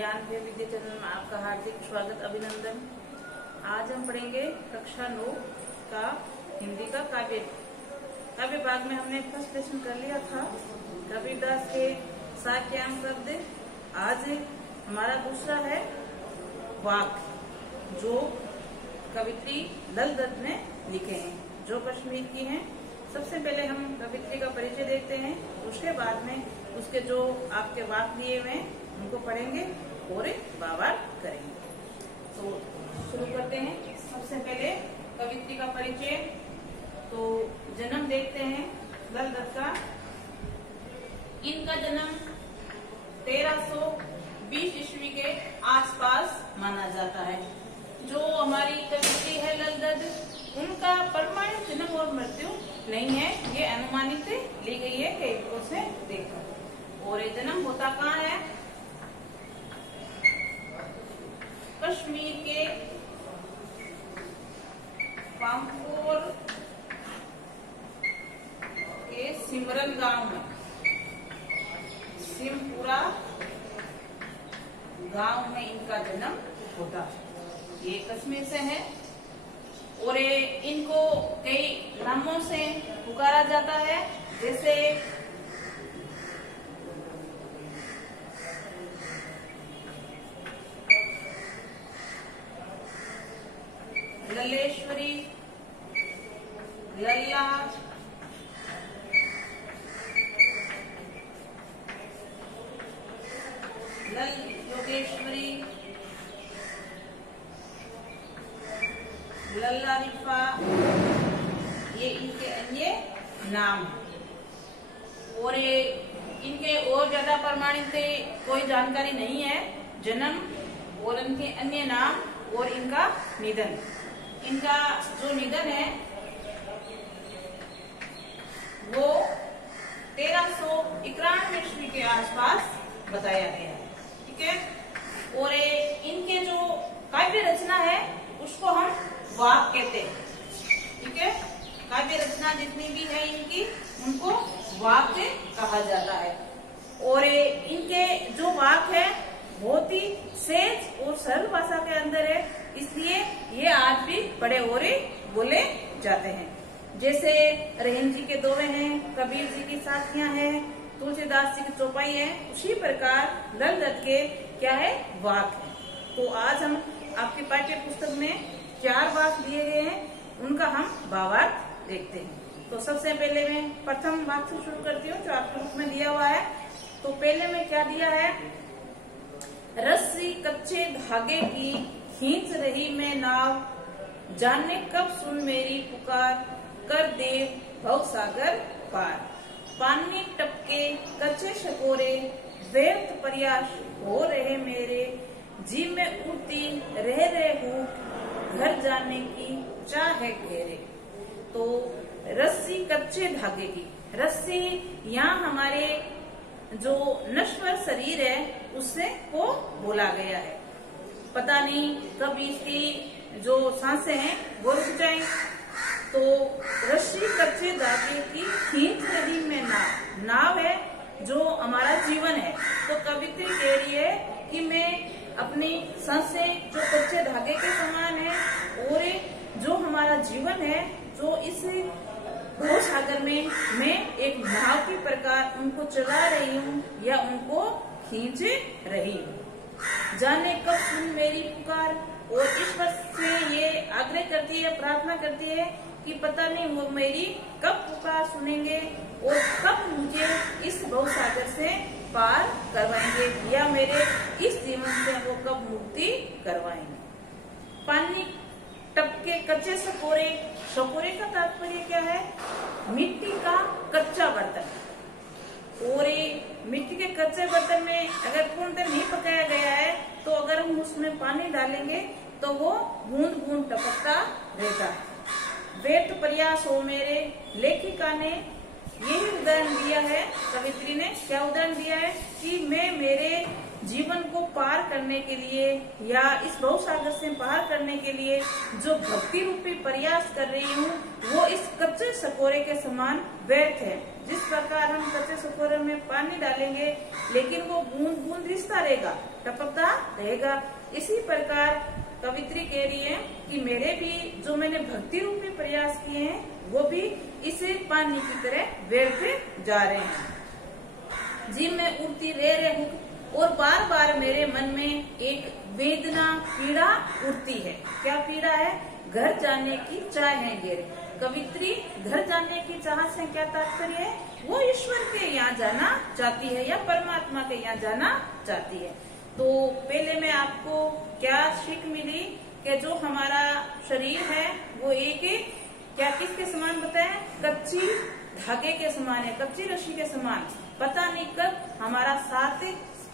ज्ञान पे विद्या चैनल में आपका हार्दिक स्वागत अभिनंदन। आज हम पढ़ेंगे कक्षा 9 का हिंदी का काव्य भाग में हमने फर्स्ट लेसन कर लिया था कबीरदास के साक्याम शब्द। आज हमारा दूसरा है वाक, जो कवित्री लल दत्त ने लिखे हैं, जो कश्मीर की हैं। सबसे पहले हम कवित्री का परिचय देखते हैं, उसके बाद में उसके जो आपके वाक दिए हुए हैं उनको पढ़ेंगे और बार करेंगे। तो शुरू करते हैं। सबसे पहले कवित्री का परिचय। तो जन्म देखते हैं लल दत्त का। इनका जन्म 1320 ईस्वी के आसपास माना जाता है। जो हमारी कवित्री है लल दत्त, उनका परमाणु जन्म और मृत्यु नहीं है, ये अनुमानित ली गई है कई रूपों से देखकर। और ये जन्म होता कहाँ है? कश्मीर के पांपोर के सिमरन गांव में, सिमपुरा गांव में इनका जन्म होता है। ये कश्मीर से है और ये इनको कई नामों से पुकारा जाता है, जैसे ललेश्वरी, लल्ला, लल योगेश्वरी, लल्ला रिफा, ये इनके अन्य नाम। और ये इनके और ज्यादा प्रमाणित कोई जानकारी नहीं है। जन्म और इनके अन्य नाम और इनका निधन। इनका जो निधन है वो 1391 ईस्वी के आसपास बताया गया है। ठीक है। और इनके जो काव्य रचना है उसको हम वाक कहते हैं। ठीक है। काव्य रचना जितनी भी है इनकी, उनको वाक कहा जाता है। और इनके जो वाक है बहुत ही सहज और सरल भाषा के अंदर है, इसलिए ये आज भी पढ़े और बोले जाते हैं। जैसे रहन जी के दोहे हैं, कबीर जी की साखियां हैं, तुलसीदास जी की चौपाई है, उसी प्रकार लल दत्त के क्या है? वाक है। तो आज हम आपकी पाठ्य पुस्तक में 4 वाक दिए गए हैं, उनका हम भावार्थ देखते हैं। तो सबसे पहले मैं प्रथम वाक से शुरू करती हूँ, जो आपके रूप में दिया हुआ है। तो पहले में क्या दिया है? रस्सी कच्चे धागे की खींच रही मैं नाव, जाने कब सुन मेरी पुकार, कर दे भव सागर पार। पानी टपके कच्चे शकोरे, व्यर्थ प्रयास हो रहे मेरे, जी में उड़ती रह रहे हूँ, घर जाने की चाह है घेरे। तो रस्सी कच्चे धागे की, रस्सी यहाँ हमारे जो नश्वर शरीर है उससे को बोला गया है। पता नहीं कब इसकी जो सांसें हैं वो रुक जाएं। तो रस्सी कच्चे धागे की खींच रही मैं नाव है जो हमारा जीवन है। तो कवित्री कह रही है कि मैं अपनी सांसें जो कच्चे धागे के समान है और जो हमारा जीवन है, जो इस भव सागर में मैं एक नाव की प्रकार उनको चला रही हूँ या उनको खींच रही हूँ। जाने कब सुन मेरी पुकार। और ईश्वर से ये आग्रह करती है, प्रार्थना करती है कि पता नहीं वो मेरी कब पुकार सुनेंगे और कब मुझे इस भव सागर से पार करवाएंगे या मेरे इस जीवन से वो कब मुक्ति करवाएंगे। पानी टपके कच्चे सकोरे, सकोरे का तात्पर्य क्या है? मिट्टी का कच्चा बर्तन। और मिट्टी के कच्चे बर्तन में अगर पूर्णतः नहीं पकाया गया है तो अगर हम उसमें पानी डालेंगे तो वो बूंद बूंद टपकता रहता है। व्यर्थ प्रयास हो मेरे, लेखिका ने यही उदाहरण दिया है, कवित्री ने क्या उदाहरण दिया है कि मैं मेरे जीवन को पार करने के लिए या इस भवसागर से पार करने के लिए जो भक्ति रूपी प्रयास कर रही हूँ वो इस कच्चे सकोरे के समान व्यर्थ है। जिस प्रकार हम कच्चे सकोरे में पानी डालेंगे लेकिन वो बूंद बूंद रिसता रहेगा, टपकता रहेगा, इसी प्रकार कवित्री कह रही है कि मेरे भी जो मैंने भक्ति रूपी प्रयास किए हैं वो भी इस पानी की तरह व्यर्थ जा रहे हैं। जी मैं उड़ती रह हूँ और बार बार मेरे मन में एक वेदना पीड़ा उठती है। क्या पीड़ा है? घर जाने की चाह है गेरे। कवित्री घर जाने की चाह से क्या तात्पर्य है? वो ईश्वर के यहाँ जाना चाहती है या परमात्मा के यहाँ जाना चाहती है। तो पहले मैं आपको क्या सीख मिली कि जो हमारा शरीर है वो एक क्या किसके समान बताया? कच्ची धागे के समान है, कच्ची रस्सी के समान। पता नहीं कब हमारा साथ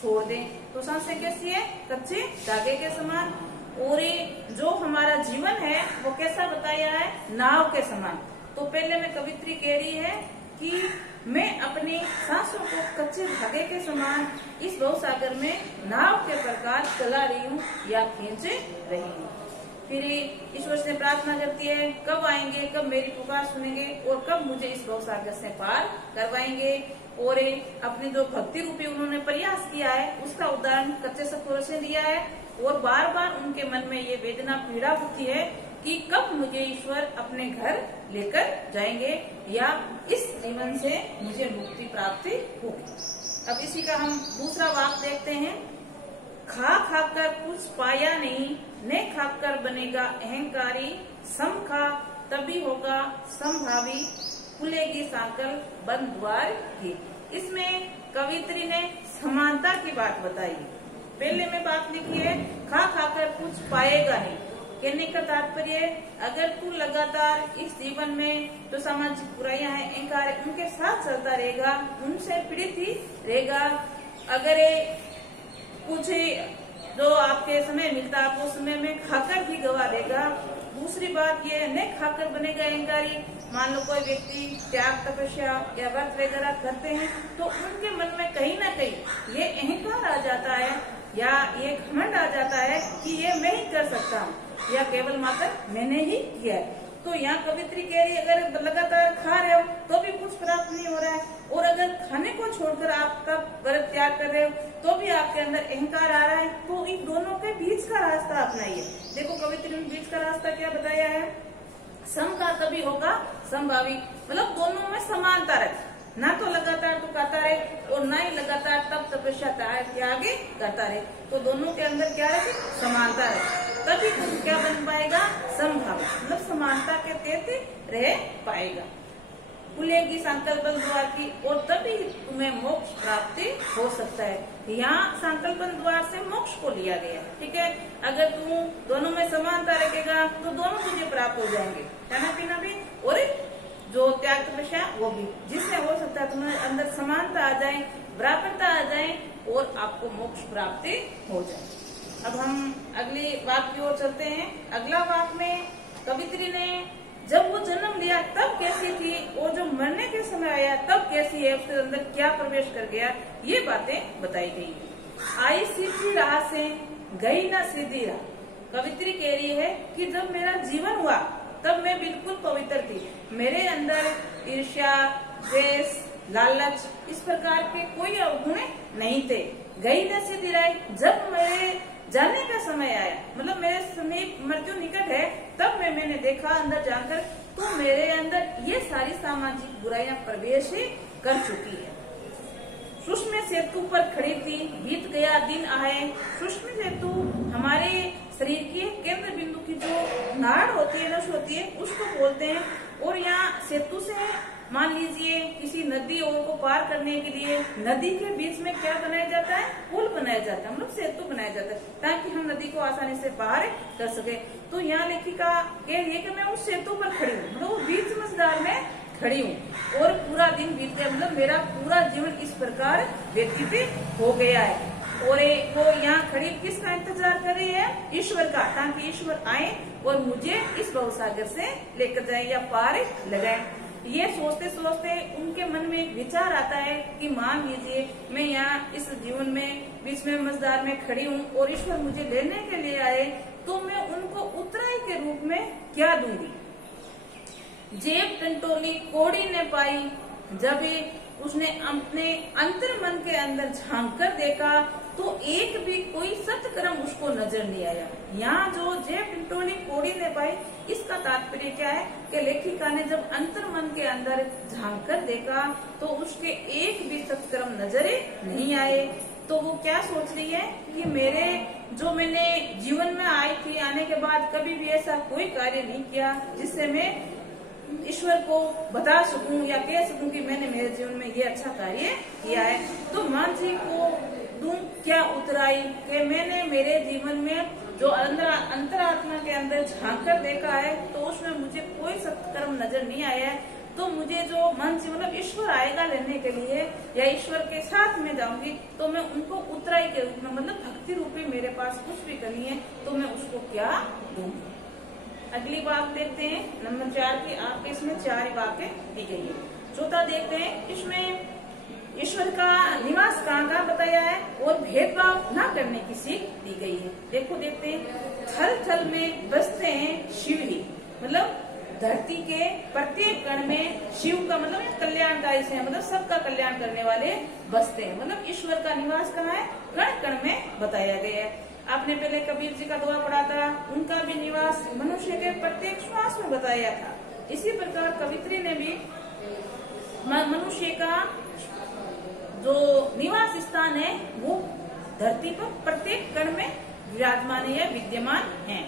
छोड़ दें। तो सांसें कैसी है? कच्चे धागे के समान। और जो हमारा जीवन है वो कैसा बताया है? नाव के समान। तो पहले में कवित्री कह रही है कि मैं अपनी सांसों को कच्चे धागे के समान इस भवसागर में नाव के प्रकार चला रही हूँ या खींच रही हूँ। फिर ईश्वर से प्रार्थना करती है कब आएंगे, कब मेरी पुकार सुनेंगे और कब मुझे इस भवसागर से पार करवाएंगे। और अपने जो भक्ति रूपी उन्होंने प्रयास किया है उसका उदाहरण कच्चे सकोरे से दिया है। और बार बार उनके मन में ये वेदना पीड़ा होती है कि कब मुझे ईश्वर अपने घर लेकर जाएंगे या इस जीवन से मुझे मुक्ति प्राप्ति होगी। अब इसी का हम दूसरा वाक्य देखते हैं। खा खाकर कुछ पाया नहीं, न खाकर बनेगा अहंकारी, सम खा तभी होगा समभावी, खुलेगी सांकल बंद द्वार की। इसमें कवित्री ने समानता की बात बताई। पहले में बात लिखी है खा खाकर कुछ पाएगा नहीं। कहने का तात्पर्य अगर तू लगातार इस जीवन में जो सामाजिक बुराइयां हैं, अहंकार है, उनके साथ चलता रहेगा, उनसे पीड़ित ही रहेगा। अगर कुछ जो आपके समय मिलता है आप उस समय में खाकर भी गवा देगा। दूसरी बात ये न खाकर बनेगा अहंकारी। मान लो कोई व्यक्ति त्याग तपस्या या व्रत वगैरह करते हैं तो उनके मन में कहीं ना कहीं ये अहंकार आ जाता है या ये घमंड आ जाता है कि ये मैं ही कर सकता हूँ या केवल मात्र मैंने ही किया है। तो यहाँ कवित्री कह रही अगर लगातार खा रहे हो तो भी कुछ प्राप्त नहीं हो रहा है और अगर खाने को छोड़कर आपका व्रत त्याग कर रहे हो तो भी आपके अंदर अहंकार आ रहा है। तो इन दोनों के बीच का रास्ता अपनाइए। देखो कवित्री ने बीच का रास्ता क्या बताया है? सम का तभी होगा समभावी, मतलब दोनों में समानता रखे। ना तो लगातार तू खाता रहे और ना ही लगातार तब तपस्या त्याग करता रहे। तो दोनों के अंदर क्या रहे? समानता रहे, तभी तुम क्या बन पाएगा? समभाव, मतलब समानता के तहत रह पाएगा। खुलेगी संकल्पन द्वार की और तभी तुम्हें मोक्ष प्राप्ति हो सकता है। यहाँ संकल्पन द्वार से मोक्ष को लिया गया है। ठीक है, अगर तू दोनों में समानता रखेगा तो दोनों तुझे प्राप्त हो जाएंगे, खाना पीना भी और जो त्याग तपस्या वो भी, जिससे हो सकता है तुम्हारे अंदर समानता आ जाए, बराबरता आ जाए और आपको मोक्ष प्राप्ति हो जाए। अब हम अगले वाक्य की ओर चलते हैं। अगला वाक्य में कवित्री ने जब वो जन्म लिया तब कैसी थी और जो मरने के समय आया तब कैसी है, उसके अंदर क्या प्रवेश कर गया, ये बातें बताई गई है। आई सीधी राह से गई ना सीधी राह। कवित्री कह रही है कि जब मेरा जीवन हुआ तब मैं बिल्कुल पवित्र थी, मेरे अंदर ईर्ष्या, द्वेष, लालच इस प्रकार के कोई अवगुण नहीं थे। गई न सीधी राह, जब मेरे जाने का समय आया, मतलब मेरे समीप मृत्यु निकट है, तब मैंने देखा अंदर जाकर तो मेरे अंदर ये सारी सामाजिक बुराइयां प्रवेश कर चुकी है। सूक्ष्म सेतु पर खड़ी थी, बीत गया दिन आए। सूक्ष्म सेतु हमारे शरीर के केंद्र बिंदु की जो नाड़ होती है, नस होती है, उसको बोलते हैं। और यहाँ सेतु से मान लीजिए किसी नदी और को पार करने के लिए नदी के बीच में क्या बनाया जाता है? पुल बनाया जाता है, मतलब सेतु बनाया जाता है ताकि हम नदी को आसानी से पार कर सके। तो यहाँ लेखिका कह रही है कि मैं उस सेतु पर खड़ी हूँ, मतलब बीच मझधार में खड़ी हूँ और पूरा दिन बीत गया, मतलब मेरा पूरा जीवन इस प्रकार व्यतीत हो गया है। और वो यहाँ खड़ी किसका इंतजार कर रही है? ईश्वर का, ताकि ईश्वर आए और मुझे इस भवसागर से लेकर जाए या पार लगाए। ये सोचते सोचते उनके मन में एक विचार आता है कि मान लीजिए मैं यहाँ इस जीवन में बीच में मझधार में खड़ी हूँ और ईश्वर मुझे लेने के लिए आए, तो मैं उनको उत्तराई के रूप में क्या दूंगी। जेब टंटोली कोड़ी ने पाई, जब उसने अपने अंतर मन के अंदर झांक कर देखा तो एक भी कोई सत्कर्म उसको नजर नहीं आया। यहाँ जो जेब टंटोली कोड़ी ने पाई, इसका तात्पर्य क्या है कि लेखिका ने जब अंतर मन के अंदर झांक कर देखा तो उसके एक भी सत्कर्म नजर नहीं आए। तो वो क्या सोच रही है कि मेरे जो मैंने जीवन में आई थी, आने के बाद कभी भी ऐसा कोई कार्य नहीं किया जिससे मैं ईश्वर को बता सकूं या कह सकूं कि मैंने मेरे जीवन में ये अच्छा कार्य किया है। तो मां जी को दूं क्या उतराई कि मैंने मेरे जीवन में जो अंतरात्मा के अंदर झांक कर देखा है तो उसमें मुझे कोई सत्कर्म नजर नहीं आया है। तो मुझे जो मन से मतलब ईश्वर आएगा लेने के लिए या ईश्वर के साथ में जाऊंगी तो मैं उनको उतराई के रूप में मतलब भक्ति रूपी मेरे पास कुछ भी करनी है तो मैं उसको क्या दूंगी। अगली बात देखते हैं नंबर 4 की। आपके इसमें 4 बातें दी गई है। चौथा देखते हैं, इसमें ईश्वर का निवास कहाँ बताया है और भेदभाव न करने की सीख दी गई है। देखते हैं, थल थल में बसते हैं शिव ही, मतलब धरती के प्रत्येक कण में शिव का मतलब कल्याणकारी से मतलब सबका कल्याण करने वाले बसते हैं। मतलब ईश्वर का निवास कहाँ है, कण कण में बताया गया है। आपने पहले कबीर जी का दुआ पढ़ा था, उनका भी निवास मनुष्य के प्रत्येक श्वास में बताया था। इसी प्रकार कवित्री ने भी मनुष्य का जो निवास स्थान है वो धरती पर प्रत्येक कण में विराजमान है या विद्यमान है।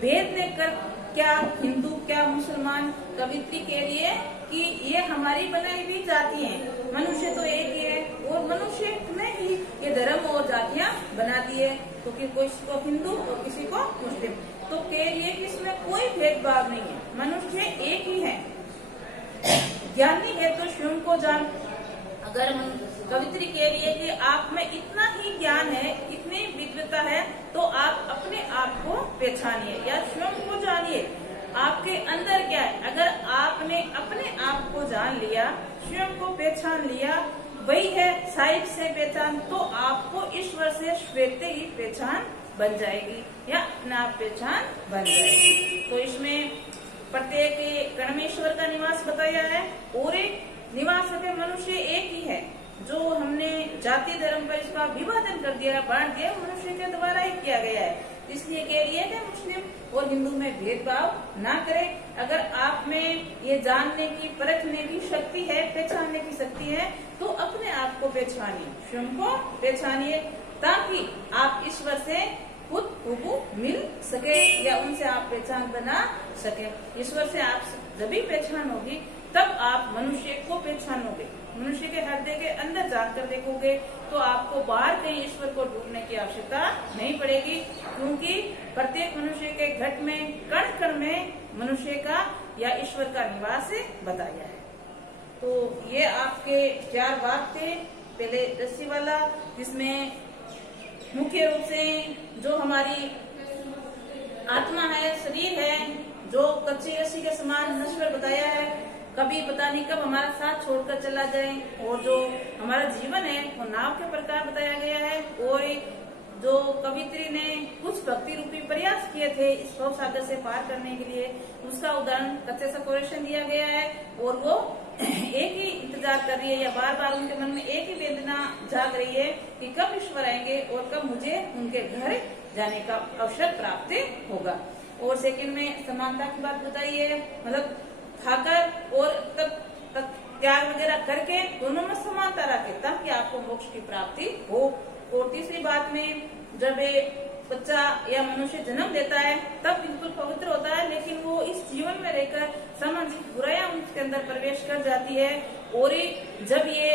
भेद ने कर क्या हिंदू क्या मुसलमान, कवित्री के लिए कि ये हमारी बनाई हुई जाति है, मनुष्य तो एक ही है और मनुष्य में ही ये धर्म और जातियां बना दी है, तो किसी को हिंदू और किसी को मुस्लिम। तो के लिए इसमें कोई भेदभाव नहीं है, मनुष्य एक ही है। ज्ञानी है तो स्वयं को जान। अगर कवित्री के लिए कि आप में इतना ही ज्ञान है, इतनी विद्वता है, तो आप अपने आप को पहचानिए या स्वयं को जानिए, आपके अंदर क्या है। अगर आपने अपने आप को जान लिया, स्वयं को पहचान लिया, वही है साइड से पहचान, तो आपको ईश्वर से स्वतः ही पहचान बन जाएगी या अपना आप पहचान बन जाएगी। तो इसमें प्रत्येक कण में ईश्वर का निवास बताया है और एक निवास में मनुष्य एक ही है। जो हमने जाति धर्म पर इसका विभाजन कर दिया, बांट दिया, मनुष्य के द्वारा ही किया गया है। इसलिए कह रही है कि मुस्लिम और हिंदू में भेदभाव ना करें। अगर आप में ये जानने की परखने की शक्ति है, पहचानने की शक्ति है, तो अपने आप को पहचानिए, स्वयं को पहचानिए, ताकि आप ईश्वर से खुद को मिल सके या उनसे आप पहचान बना सके। ईश्वर से आप जब भी पहचान होगी तब आप मनुष्य को पहचानोगे, मनुष्य के हृदय के अंदर जानकर देखोगे, तो आपको बाहर कहीं ईश्वर को ढूंढने की आवश्यकता नहीं पड़ेगी, क्योंकि प्रत्येक मनुष्य के घट में कण कण में मनुष्य का या ईश्वर का निवास बताया है। तो ये आपके 4 बात थे। पहले रस्सी वाला, जिसमें मुख्य रूप से जो हमारी आत्मा है, शरीर है, जो कच्ची रस्सी के समान नश्वर बताया है, कभी पता नहीं कब हमारा साथ छोड़कर चला जाए, और जो हमारा जीवन है वो नाव के प्रकार बताया गया है। और जो कवित्री ने कुछ भक्ति रूपी प्रयास किए थे इस भव सागर से पार करने के लिए, उसका उदाहरण कच्चे सा क्वेश्चन दिया गया है, और वो एक ही इंतजार कर रही है या बार बार उनके मन में एक ही वेदना जाग रही है कि कब ईश्वर आएंगे और कब मुझे उनके घर जाने का अवसर प्राप्त होगा। और सेकंड में समानता की बात बताई है, मतलब खाकर और तब त्याग वगैरह करके दोनों में समानता रखे ताकि आपको मोक्ष की प्राप्ति हो। और तीसरी बात में, जब बच्चा या मनुष्य जन्म लेता है तब बिल्कुल पवित्र होता है, लेकिन वो इस जीवन में रहकर सामाजिक बुराइयां उसके अंदर प्रवेश कर जाती है, और जब ये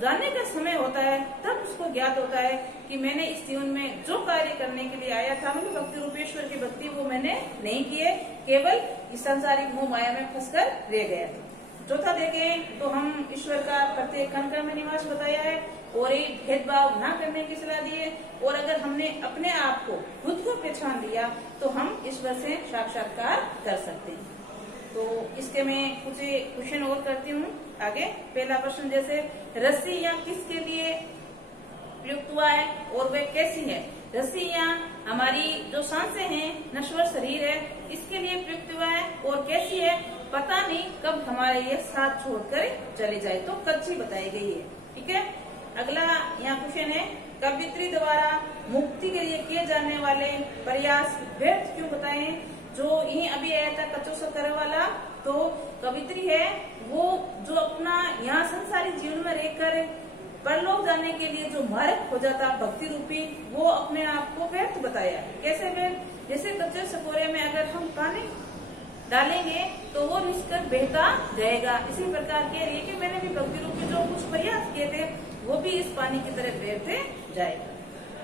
जानने का समय होता है तब उसको ज्ञात होता है कि मैंने इस जीवन में जो कार्य करने के लिए आया था, मतलब भक्ति रूपेश्वर की भक्ति, वो मैंने नहीं की है, केवल इस सांसारिक मोह माया में फंसकर रह गया था। चौथा देखें तो हम ईश्वर का प्रत्येक कण कण में निवास बताया है और एक भेदभाव ना करने की सलाह दी है। और अगर हमने अपने आप को खुद को पहचान लिया तो हम ईश्वर से साक्षात्कार कर सकते हैं। तो इसके मैं कुछ क्वेश्चन और करती हूँ आगे। पहला प्रश्न जैसे रस्सी यहाँ किसके लिए प्रयुक्त हुआ है और वह कैसी है। रस्सी यहाँ हमारी जो सांसें हैं, नश्वर शरीर है, इसके लिए प्रयुक्त हुआ है। और कैसी है, पता नहीं कब हमारे ये साथ छोड़कर चले जाए, तो कच्ची बताई गई है। ठीक है। अगला यहाँ क्वेश्चन है कवित्री द्वारा मुक्ति के लिए किए जाने वाले प्रयास व्यर्थ क्यों बताए। जो यही अभी आया था कच्चो सकर वाला, तो कवित्री है वो जो अपना यहाँ संसारी जीवन में रहकर परलोक जाने के लिए जो मार्ग हो जाता भक्ति रूपी, वो अपने आप को व्यर्थ बताया। कैसे व्यर्थ, जैसे कच्चे सकोरे में अगर हम पानी डालेंगे तो वो निष्कर बहता जाएगा। इसी प्रकार के लिए कि मैंने भी भक्ति रूपी जो कुछ प्रयास किए थे वो भी इस पानी की तरह बहते जाएगा।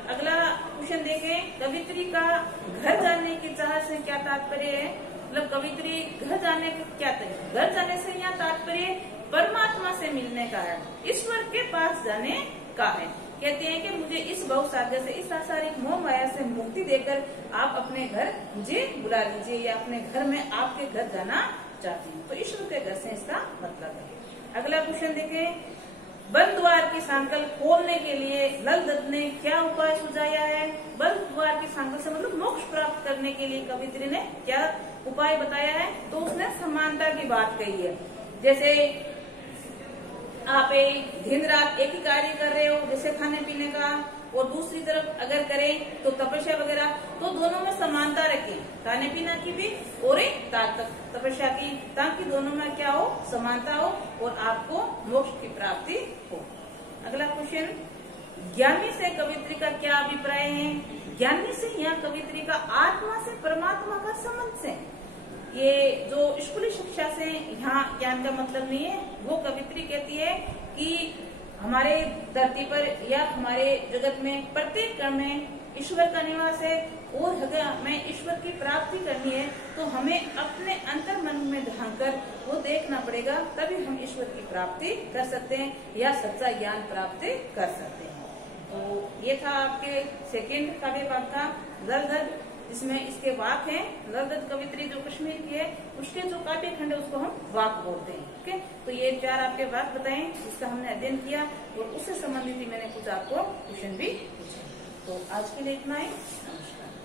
अगला क्वेश्चन देखें कवित्री का घर जाने की चाह से क्या तात्पर्य है। मतलब कवित्री घर जाने का क्या तात्पर्य, घर जाने से यहाँ तात्पर्य परमात्मा से मिलने का है, ईश्वर के पास जाने का है। कहते हैं कि मुझे इस भवसागर से, इस सांसारिक मोह माया से मुक्ति देकर आप अपने घर मुझे बुला लीजिए, या अपने घर में आपके घर जाना चाहती हूँ। तो ईश्वर के घर से इसका मतलब है। अगला क्वेश्चन देखें बंद द्वार की सांकल खोलने के लिए लल दत्त ने क्या उपाय सुझाया है। बंद द्वार की सांकल से मतलब मोक्ष प्राप्त करने के लिए कवित्री ने क्या उपाय बताया है, तो उसने समानता की बात कही है। जैसे आप दिन रात एक ही कार्य कर रहे हो, जैसे खाने पीने का, और दूसरी तरफ अगर करें तो तपस्या वगैरह, तो दोनों में समानता रखें, खाने पीने की भी और तपस्या की, ताकि दोनों में क्या हो, समानता हो और आपको मोक्ष की प्राप्ति हो। अगला क्वेश्चन ज्ञानी से कवित्री का क्या अभिप्राय है। ज्ञानी से यहाँ कवित्री का आत्मा से, परमात्मा का संबंध से, ये जो स्कूली शिक्षा से यहाँ ज्ञान का मतलब नहीं है। वो कवित्री कहती है कि हमारे धरती पर या हमारे जगत में प्रत्येक कण में ईश्वर का निवास है, और अगर हमें ईश्वर की प्राप्ति करनी है तो हमें अपने अंतर मन में ध्यान कर वो देखना पड़ेगा, तभी हम ईश्वर की प्राप्ति कर सकते हैं या सच्चा ज्ञान प्राप्त कर सकते हैं। तो ये था आपके सेकंड काव्य पाठ का दर्द, जिसमें इसके वाक हैं। दर्द कवित्री जो कश्मीर की है, उसके जो काव्य खंड है उसको हम वाक बोलते हैं। ठीक है। तो ये 4 आपके वाक बताएं जिसका हमने अध्ययन किया, और उससे संबंधित ही मैंने कुछ आपको क्वेश्चन भी पूछे। तो आज के लिए इतना ही। नमस्कार।